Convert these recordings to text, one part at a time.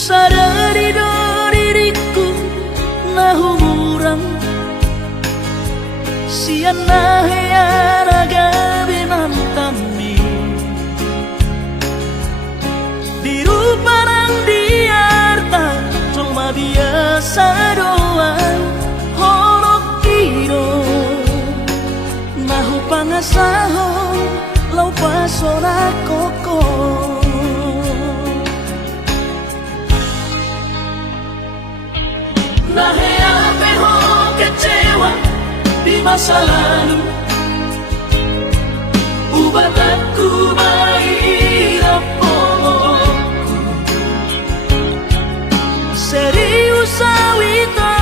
sadari do diriku na humurang sian na heyara gabi mantami biru parang diarta cuma biasa doang horok kiro nahu pangasahon lau pasora koko nahe ape ho kecewa di masa lalu ubat aku mahirap polokku serius awito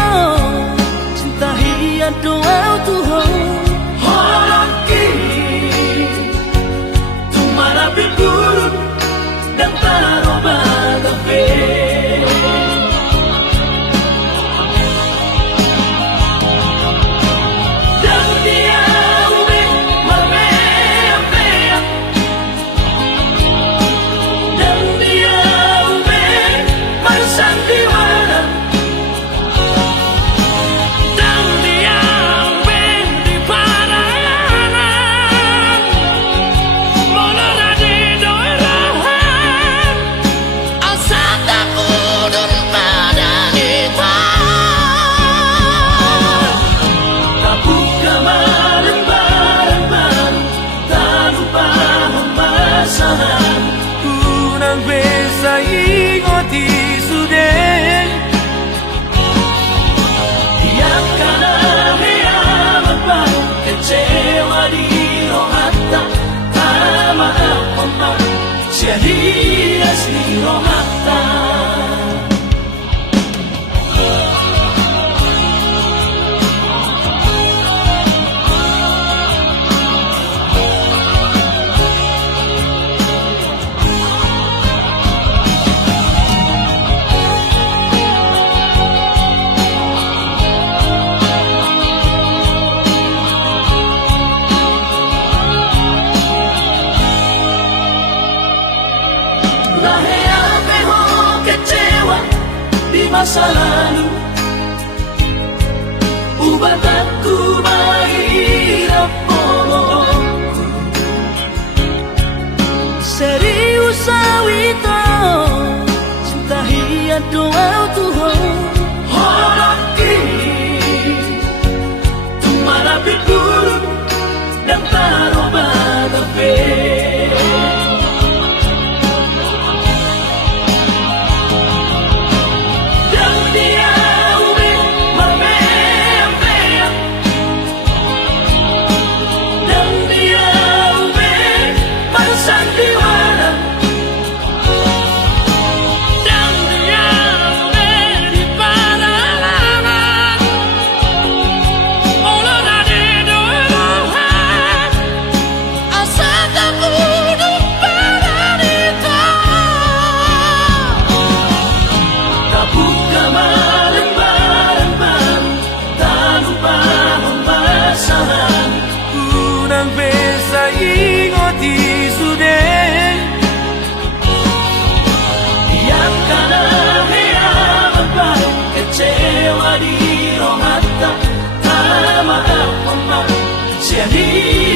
cinta hiat doa Tuhan holoki tumara biburun dan taroba gabe unang besa ingoti sudah yang kana apa kecewa di rohata tama apa jadi asli rohata nahe ape ho kecewa di masa lalu ubat aku mahirap polokku serius awito cinta hiat doa Tuhan holoki tumara biburun dan taroba gabe unang besa ingoti sudah yang kana apa kecewa di rohata tama apa jadi